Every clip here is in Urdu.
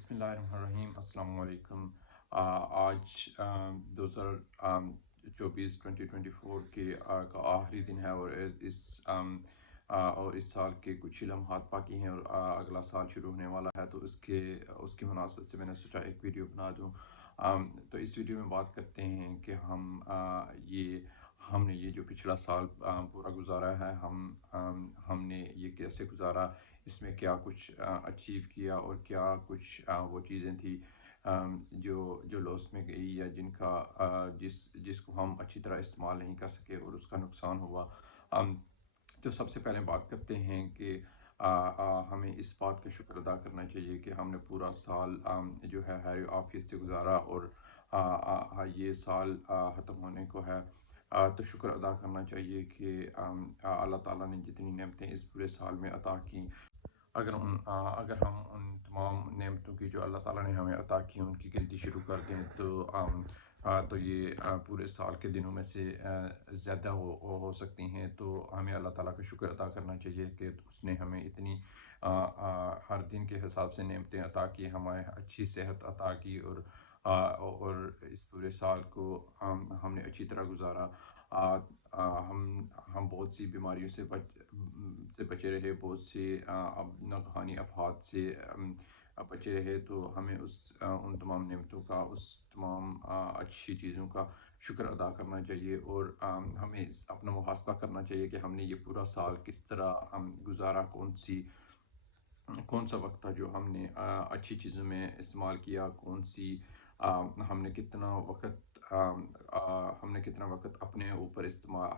بسم اللہ الرحمن الرحیم۔ السلام علیکم۔ آج 2024 کے کا آخری دن ہے، اور اس سال کے کچھ ہی لمحات باقی ہیں، اور اگلا سال شروع ہونے والا ہے، تو اس کی مناسبت سے میں نے سوچا ایک ویڈیو بنا دوں۔ تو اس ویڈیو میں بات کرتے ہیں کہ ہم نے یہ جو پچھلا سال پورا گزارا ہے، ہم نے یہ کیسے گزارا، اس میں کیا کچھ اچیو کیا، اور کیا کچھ وہ چیزیں تھیں جو لاس میں گئی، یا جس کو ہم اچھی طرح استعمال نہیں کر سکے اور اس کا نقصان ہوا۔ تو سب سے پہلے بات کرتے ہیں کہ ہمیں اس بات کا شکر ادا کرنا چاہیے کہ ہم نے پورا سال جو ہے خیر عافیت سے گزارا، اور یہ سال ختم ہونے کو ہے۔ تو شکر ادا کرنا چاہیے کہ اللہ تعالیٰ نے جتنی نعمتیں اس پورے سال میں عطا کیں، اگر ہم ان تمام نعمتوں کی جو اللہ تعالیٰ نے ہمیں عطا کی ان کی گنتی شروع کر دیں، تو یہ پورے سال کے دنوں میں سے زیادہ ہو سکتی ہیں۔ تو ہمیں اللہ تعالیٰ کا شکر ادا کرنا چاہیے کہ اس نے ہمیں اتنی ہر دن کے حساب سے نعمتیں عطا کی، ہمیں اچھی صحت عطا کی، اور اس پورے سال کو ہم نے اچھی طرح گزارا۔ ہم بہت سی بیماریوں سے بچے رہے، بہت سے ناگہانی آفات سے بچے رہے، تو ہمیں ان تمام نعمتوں کا، اس تمام اچھی چیزوں کا شکر ادا کرنا چاہیے، اور ہمیں اپنا محاسبہ کرنا چاہیے کہ ہم نے یہ پورا سال کس طرح گزارا، کون سا وقت تھا جو ہم نے اچھی چیزوں میں استعمال کیا، ہم نے کتنا وقت اپنے اوپر استعمال،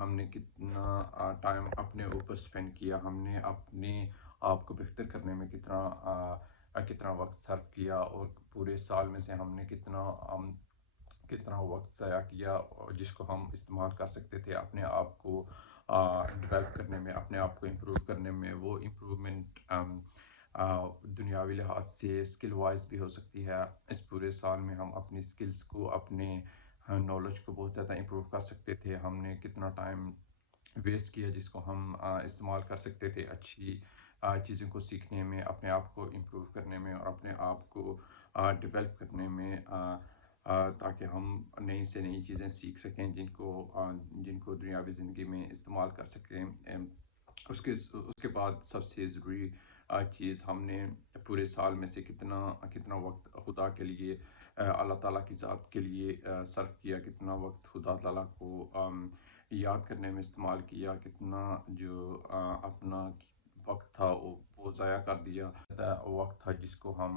ہم نے کتنا ٹائم اپنے اوپر سپینڈ کیا، ہم نے اپنے آپ کو بہتر کرنے میں کتنا وقت صرف کیا، اور پورے سال میں سے ہم نے کتنا وقت ضائع کیا جس کو ہم استعمال کر سکتے تھے اپنے آپ کو ڈیولپ کرنے میں، اپنے آپ کو امپروو کرنے میں۔ وہ امپروومنٹ دنیاوی لحاظ سے اسکل وائز بھی ہو سکتی ہے۔ اس پورے سال میں ہم اپنی اسکلز کو، اپنے نالج کو بہت زیادہ امپروو کر سکتے تھے۔ ہم نے کتنا ٹائم ویسٹ کیا جس کو ہم استعمال کر سکتے تھے اچھی چیزوں کو سیکھنے میں، اپنے آپ کو امپروو کرنے میں، اور اپنے آپ کو ڈیولپ کرنے میں، تاکہ ہم نئی سے نئی چیزیں سیکھ سکیں جن کو دنیاوی زندگی میں استعمال کر سکیں۔ اس کے بعد سب سے ضروری چیز، ہم نے پورے سال میں سے کتنا وقت خدا کے لیے، اللہ تعالیٰ کی ذات کے لیے صرف کیا، کتنا وقت خدا تعالیٰ کو یاد کرنے میں استعمال کیا، کتنا جو اپنا وقت تھا وہ ضائع کر دیا، وقت تھا جس کو ہم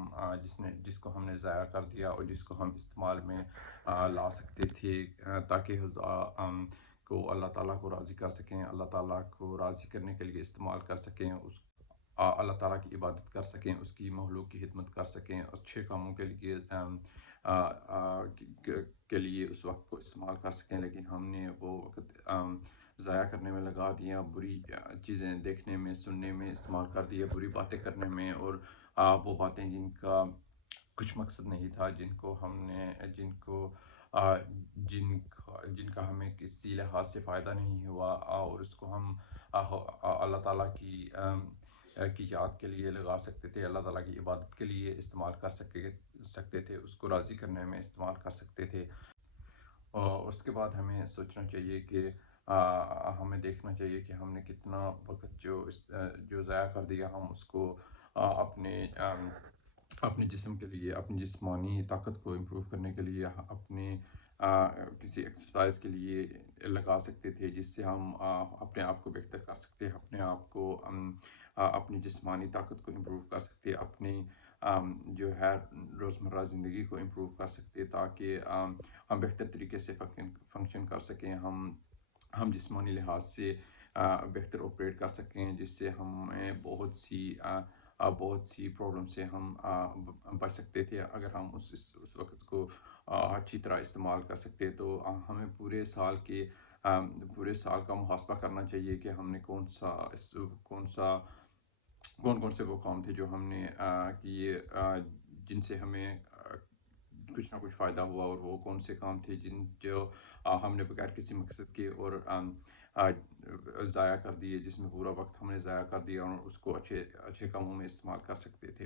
نے ضائع کر دیا، اور جس کو ہم استعمال میں لا سکتے تھے، تاکہ کو اللہ تعالیٰ کو راضی کر سکیں، اللہ تعالیٰ کو راضی کرنے کے لیے استعمال کر سکیں، اللہ تعالیٰ کی عبادت کر سکیں، اس کی مخلوق کی خدمت کر سکیں، اچھے کاموں کے لیے اس وقت کو استعمال کر سکیں۔ لیکن ہم نے وہ وقت ضائع کرنے میں لگا دیا، بری چیزیں دیکھنے میں، سننے میں استعمال کر دیا، بری باتیں کرنے میں، اور وہ باتیں جن کا کچھ مقصد نہیں تھا، جن کا ہمیں کسی لحاظ سے فائدہ نہیں ہوا، اور اس کو ہم اللہ تعالیٰ کی یاد کے لیے لگا سکتے تھے، اللہ تعالیٰ کی عبادت کے لیے استعمال کر سکتے تھے، اس کو راضی کرنے میں استعمال کر سکتے تھے۔ اور اس کے بعد ہمیں سوچنا چاہیے کہ ہمیں دیکھنا چاہیے کہ ہم نے کتنا وقت جو ضائع کر دیا، ہم اس کو اپنے جسم کے لیے، اپنی جسمانی طاقت کو امپروو کرنے کے لیے، اپنے کسی ایکسرسائز کے لیے لگا سکتے تھے، جس سے ہم اپنے آپ کو بہتر کر سکتے، اپنے آپ کو اپنی جسمانی طاقت کو امپروو کر سکتے، اپنی جو ہے روزمرہ زندگی کو امپروو کر سکتے، تاکہ ہم بہتر طریقے سے فنکشن کر سکیں، ہم جسمانی لحاظ سے بہتر آپریٹ کر سکیں، جس سے ہمیں بہت سی پرابلم سے ہم بچ سکتے تھے اگر ہم اس وقت کو اچھی طرح استعمال کر سکتے۔ تو ہمیں پورے سال کا محاسبہ کرنا چاہیے کہ ہم نے کون سے وہ کام تھے جو ہم نے کیے، جن سے ہمیں کچھ نہ کچھ فائدہ ہوا، اور وہ کون سے کام تھے جو ہم نے بغیر کسی مقصد کے اور ضائع کر دیے، جس میں پورا وقت ہم نے ضائع کر دیا اور اس کو اچھے اچھے کاموں میں استعمال کر سکتے تھے۔